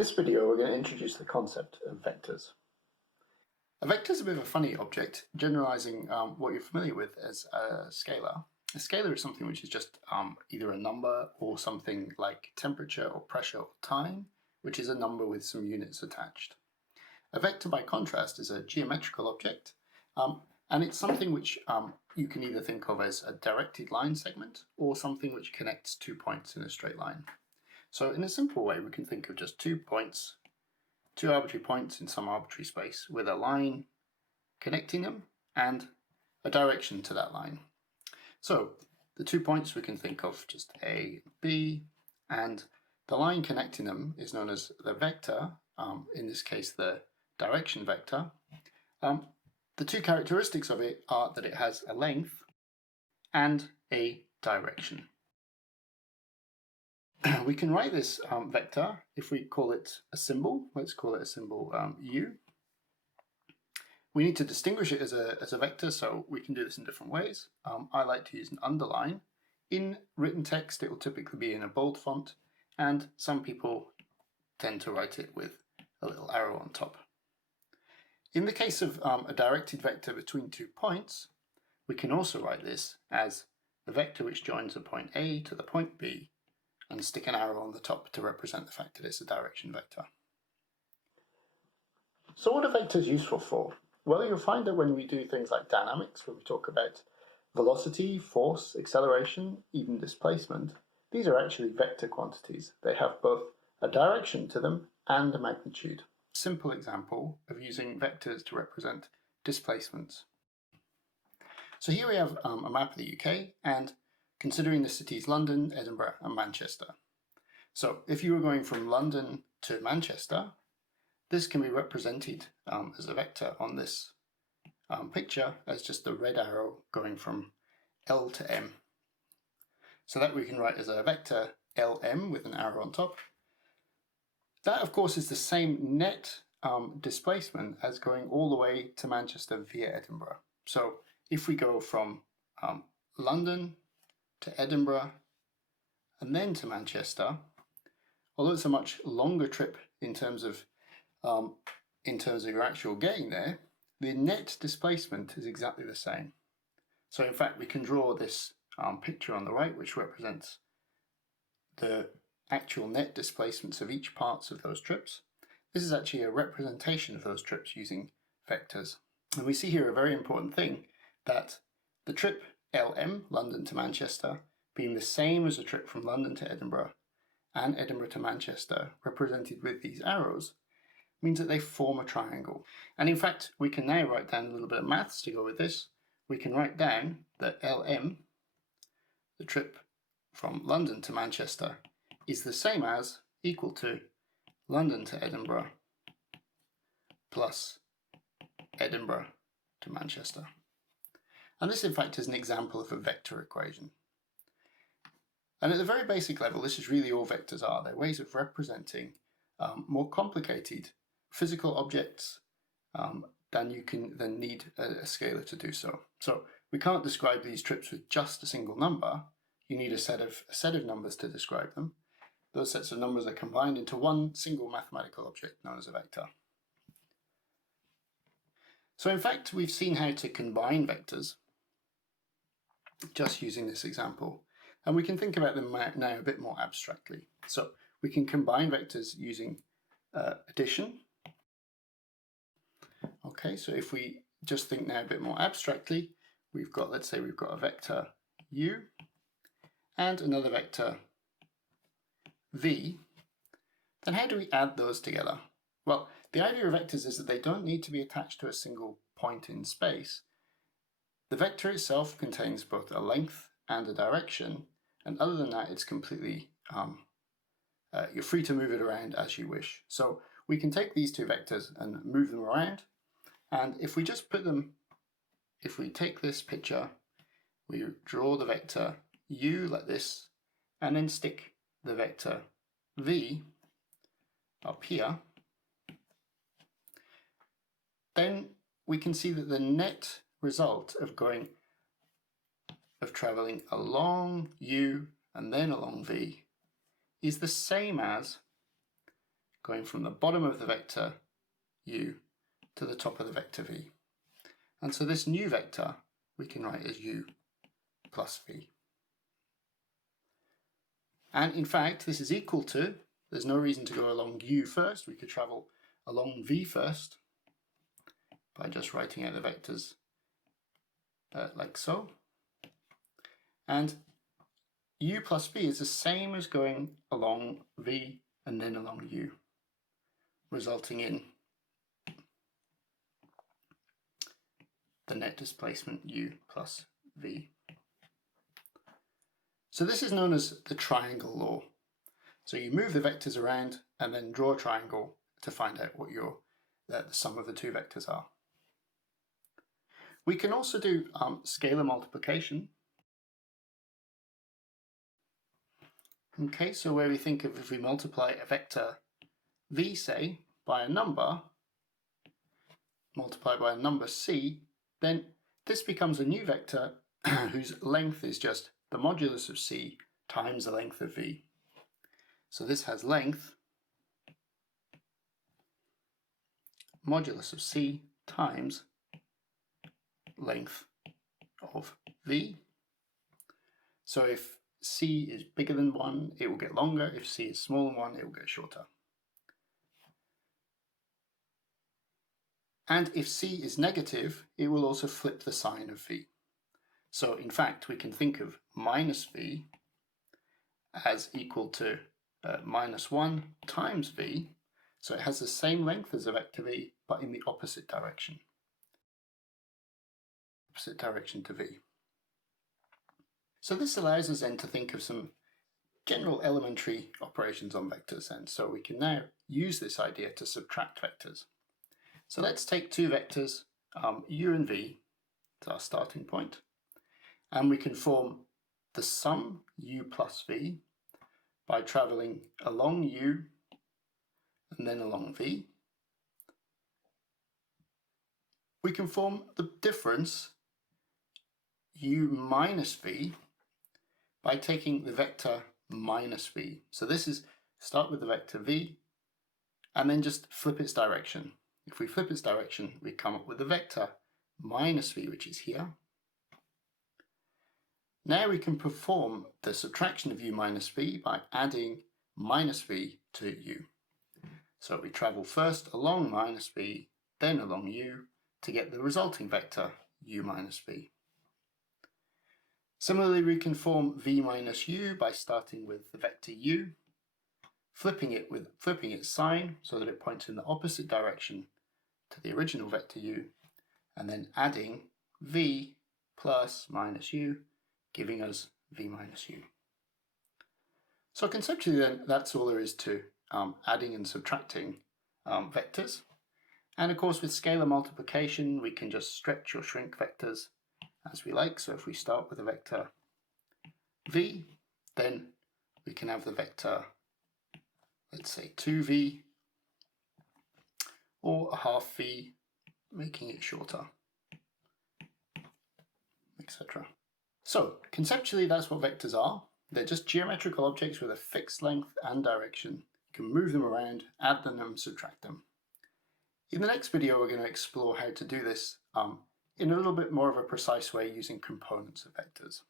this video, we're going to introduce the concept of vectors. A vector is a bit of a funny object, generalizing what you're familiar with as a scalar. A scalar is something which is just either a number or something like temperature or pressure or time, which is a number with some units attached. A vector, by contrast, is a geometrical object, and it's something which you can either think of as a directed line segment or something which connects 2 points in a straight line. So in a simple way, we can think of just 2 points, 2 arbitrary points in some arbitrary space with a line connecting them and a direction to that line. So the 2 points we can think of just A, B, and the line connecting them is known as the vector, in this case the direction vector. The two characteristics of it are that it has a length and a direction. We can write this vector if we call it a symbol. Let's call it a symbol u. We need to distinguish it as a vector, so we can do this in different ways. I like to use an underline. In written text, it will typically be in a bold font, and some people tend to write it with a little arrow on top. In the case of a directed vector between 2 points, we can also write this as the vector which joins the point A to the point B, and stick an arrow on the top to represent the fact that it's a direction vector. So what are vectors useful for? Well, you'll find that when we do things like dynamics, when we talk about velocity, force, acceleration, even displacement, these are actually vector quantities. They have both a direction to them and a magnitude. Simple example of using vectors to represent displacements. So here we have a map of the UK, and considering the cities London, Edinburgh and Manchester. So if you were going from London to Manchester, this can be represented as a vector on this picture as just the red arrow going from L to M. So that we can write as a vector LM with an arrow on top. That, of course, is the same net displacement as going all the way to Manchester via Edinburgh. So if we go from London to Edinburgh and then to Manchester, although it's a much longer trip in terms of your actual getting there, the net displacement is exactly the same. So in fact, we can draw this picture on the right, which represents the actual net displacements of each parts of those trips. This is actually a representation of those trips using vectors. And we see here a very important thing, that the trip LM, London to Manchester, being the same as a trip from London to Edinburgh and Edinburgh to Manchester, represented with these arrows, means that they form a triangle. And in fact, we can now write down a little bit of maths to go with this. We can write down that LM, the trip from London to Manchester, is the same as, equal to, London to Edinburgh plus Edinburgh to Manchester. And this, in fact, is an example of a vector equation. And at the very basic level, this is really all vectors are. They're ways of representing more complicated physical objects than you can then need a scalar to do so. So we can't describe these trips with just a single number. You need a set of numbers to describe them. Those sets of numbers are combined into one single mathematical object known as a vector. So in fact, we've seen how to combine vectors just using this example. And we can think about them now a bit more abstractly. So we can combine vectors using addition. Okay, so if we just think now a bit more abstractly, we've got, let's say we've got a vector u and another vector v. Then how do we add those together? Well, the idea of vectors is that they don't need to be attached to a single point in space. The vector itself contains both a length and a direction, and other than that, it's completely, you're free to move it around as you wish. So we can take these two vectors and move them around, and if we just put them, if we take this picture, we draw the vector u like this, and then stick the vector v up here, then we can see that the net result of traveling along u and then along v is the same as going from the bottom of the vector u to the top of the vector v. And so this new vector we can write as u plus v. And in fact, this is equal to, there's no reason to go along u first, we could travel along v first by just writing out the vectors like so. And u plus v is the same as going along v and then along u, resulting in the net displacement u plus v. So this is known as the triangle law. So you move the vectors around and then draw a triangle to find out what the sum of the two vectors are. We can also do scalar multiplication. Okay, so where we think of if we multiply a vector v, say, by a number, multiplied by a number c, then this becomes a new vector whose length is just the modulus of c times the length of v. So this has length modulus of c times length of v. So if c is bigger than 1, it will get longer. If c is smaller than 1, it will get shorter. And if c is negative, it will also flip the sign of v. So in fact, we can think of minus v as equal to minus 1 times v. So it has the same length as the vector v, but in the opposite direction. Opposite direction to v. So this allows us then to think of some general elementary operations on vectors, and so we can now use this idea to subtract vectors. So let's take two vectors, u and v, as our starting point, and we can form the sum u plus v by travelling along u and then along v. We can form the difference u minus v by taking the vector minus v. So this is start with the vector v and then just flip its direction. If we flip its direction, we come up with the vector minus v, which is here. Now we can perform the subtraction of u minus v by adding minus v to u. So we travel first along minus v, then along u, to get the resulting vector u minus v. Similarly, we can form v minus u by starting with the vector u, flipping its sign so that it points in the opposite direction to the original vector u, and then adding v plus minus u, giving us v minus u. So conceptually then, that's all there is to adding and subtracting vectors. And of course with scalar multiplication, we can just stretch or shrink vectors as we like. So if we start with a vector v, then we can have the vector, let's say 2v, or a half v, making it shorter, etc. So conceptually, that's what vectors are. They're just geometrical objects with a fixed length and direction. You can move them around, add them and subtract them. In the next video, we're going to explore how to do this in a little bit more of a precise way using components of vectors.